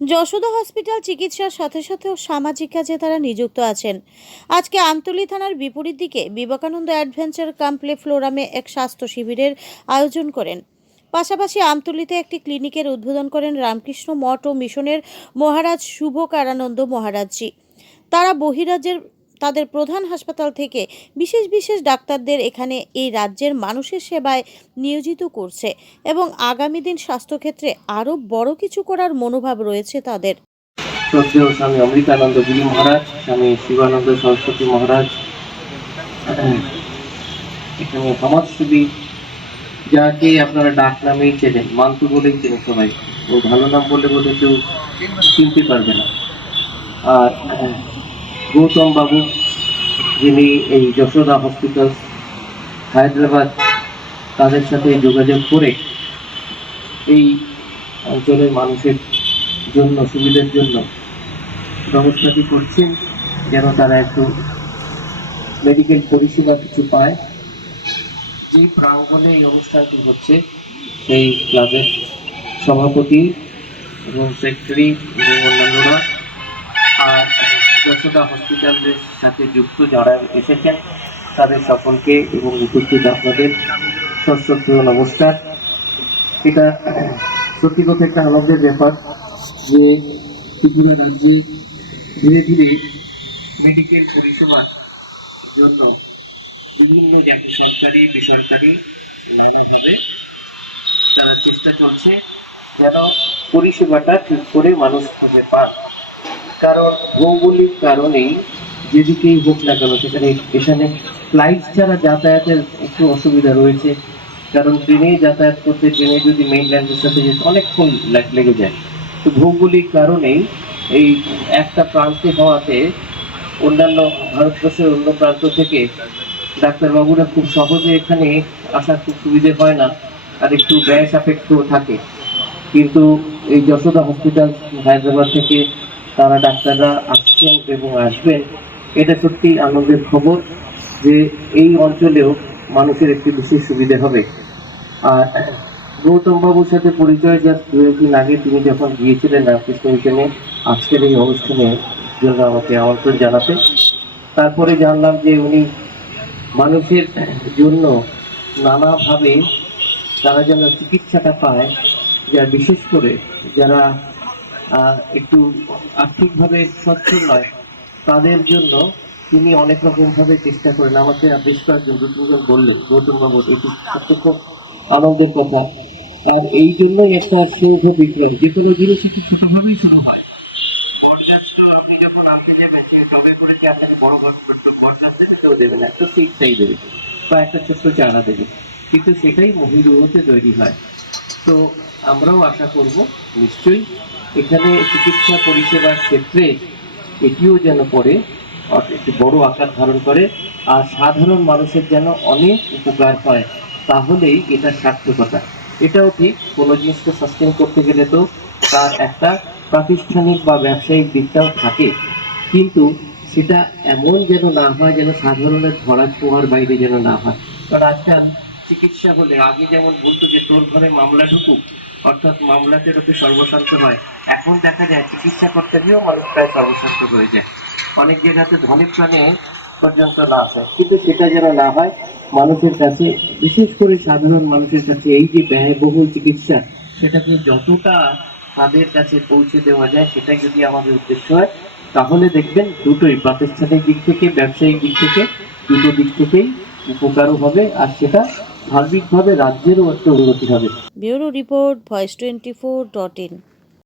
Yashoda hospital চিকিৎসার সাথে সাথেও সামাজিক কাজে তারা নিযুক্ত আছেন। আজকে আমতলী থানার বিপরীত দিকে বিবেকানন্দ অ্যাডভেঞ্চার ক্যাম্পে ফ্লোরামে এক স্বাস্থ্য শিবিরের আয়োজন করেন। পাশাপাশি আমতলীতে একটি ক্লিনিকের উদ্বোধন করেন রামকৃষ্ণ মঠ ও মিশনের মহারাজ শুভকারানন্দ মহারাজজি। তারা বহিরাজ্যের তাদের প্রধান হাসপাতাল থেকে বিশেষ বিশেষ ডাক্তারদের এখানে এই রাজ্যের মানুষের সেবায় নিয়োজিত করছে এবং আগামী দিন স্বাস্থ্যক্ষেত্রে আরও বড় কিছু করার মনোভাব রয়েছে তাদের। শ্রদ্ধেয় স্বামী অমৃতানন্দ গিরি মহারাজ, স্বামী শিবানন্দ সরস্বতী মহারাজ, এখানে সমাজসেবী, যাকে আপনারা ডাক নামেই চেনেন, মান্তু বলেই চেনেন সবাই, ও ভালো নাম বললে বোধ কেউ চিনতে পারবে না। আর গৌতম বাবু, যিনি এই যশোদা হসপিটাল হায়দ্রাবাদ, তাদের সাথে যোগাযোগ করে এই অঞ্চলের মানুষের জন্য, সুবিধার জন্য ব্যবস্থাটি করছেন যেন তারা একটু মেডিকেল পরিষেবা কিছু পায়। যে প্রাঙ্গণে এই অনুষ্ঠানটি হচ্ছে সেই ক্লাবের সভাপতি এবং সেক্রেটারি এবং অন্যান্যরা, আর যশোদা হসপিটালের সাথে যুক্ত যারা এসেছেন তাদের সকলকে এবং উপস্থিত আপনাদের সশ্রদ্ধেয় নমস্কার। এটা সত্যি কথা একটা আনন্দের ব্যাপার যে ত্রিপুরা রাজ্যে ধীরে ধীরে মেডিকেল পরিষেবার জন্য বিভিন্ন জাতীয় সরকারি বেসরকারি নানাভাবে তারা চেষ্টা চলছে যেন পরিষেবাটা ঠিক করে মানুষ ভাবে পান। কারণ ভৌগোলিক কারণেই যেদিকেই হোক না কেন এখানে ফ্লাইট ছাড়া যাতায়াতের একটু অসুবিধা রয়েছে। কারণ ট্রেনে যাতায়াত করতে, ট্রেনে যদি মেইনল্যান্ডের সাথে যেতে অনেকক্ষণ লেগে যায়। তো ভৌগোলিক কারণেই এই একটা প্রান্তে হওয়াতে অন্যান্য ভারতবর্ষের অন্য প্রান্ত থেকে ডাক্তারবাবুরা খুব সহজে এখানে আসার খুব সুবিধে হয় না, আর একটু ব্যয় সাপেক্ষ থাকে। কিন্তু এই যশোদা হসপিটাল হায়দ্রাবাদ থেকে তারা ডাক্তাররা আসছেন এবং আসবেন, এটা সত্যি আনন্দের খবর যে এই অঞ্চলেও মানুষের একটি বিশেষ সুবিধা হবে। আর গৌতম বাবুর সাথে পরিচয় জাস্ট 2-1 দিন আগে তিনি যখন গিয়েছিলেন রামকৃষ্ণ মিশনে আজকের এই অনুষ্ঠানের জন্য আমাকে আমন্ত্রণ জানাতে, তারপরে জানলাম যে উনি মানুষের জন্য নানাভাবে তারা যেন চিকিৎসাটা পায়, যা বিশেষ করে যারা একটু আর্থিকভাবে সচ্ছল নয় তাদের জন্য তিনি অনেক রকম ভাবে চেষ্টা করেন। আমাকে বেশ কয়েকজন দুজন বললেন গৌতম বাবু, এটি সত্য খুব আনন্দের কথা। আর এই জন্যই একটা সৌভ বিক্রম, যে কোনো জিনিস একটু ছোটভাবেই শুরু হয়। বটগাছ তো আপনি যখন আনতে যাবেন সে টবে করেছে, আপনাকে বড় বটগাছ দেবে কেউ দেবে না, একটা সিটটাই দেবে বা একটা ছোট্ট চারা দেবে, কিন্তু সেটাই মহিরুহতে তৈরি হয়। তো আমরাও আশা করব নিশ্চয়ই এখানে চিকিৎসা পরিষেবার ক্ষেত্রে এটিও যেন পরে একটি বড় আকার ধারণ করে আর সাধারণ মানুষের যেন অনেক উপকার হয়, তাহলেই এটা সার্থকতা। এটাও ঠিক, কোনো জিনিসকে সাস্টেন করতে গেলে তো তার একটা প্রাতিষ্ঠানিক বা ব্যবসায়িক দিকটাও থাকে, কিন্তু সেটা এমন যেন না হয় যেন সাধারণের ধরা ছোঁয়ার বাইরে যেন না হয়। কারণ আজকাল চিকিৎসা হলে আগে যেমন বলতো যে তোর ঘরে মামলা ঢুকুক, অর্থাৎ মামলাতে লোকে সর্বশান্ত হয়, এখন দেখা যায় চিকিৎসা করতে গিয়েও মানুষ প্রায় সর্বশান্ত হয়ে যায়, অনেক জায়গাতে ধনী প্রাণে পর্যন্ত না আসে। কিন্তু সেটা যেন না হয়, মানুষের কাছে, বিশেষ করে সাধারণ মানুষের কাছে এই যে ব্যয়বহুল চিকিৎসা, সেটাকে যতটা তাদের কাছে পৌঁছে দেওয়া যায় সেটাই যদি আমাদের উদ্দেশ্য হয়, তাহলে দেখবেন দুটোই, প্রাতিষ্ঠানিক দিক থেকে ব্যবসায়িক দিক থেকে, দুটো দিক থেকেই উপকারও হবে, আর সেটা সার্বিকভাবে রাজ্যেরও একটা উন্নতি হবে। Bureau report, voice 24.in।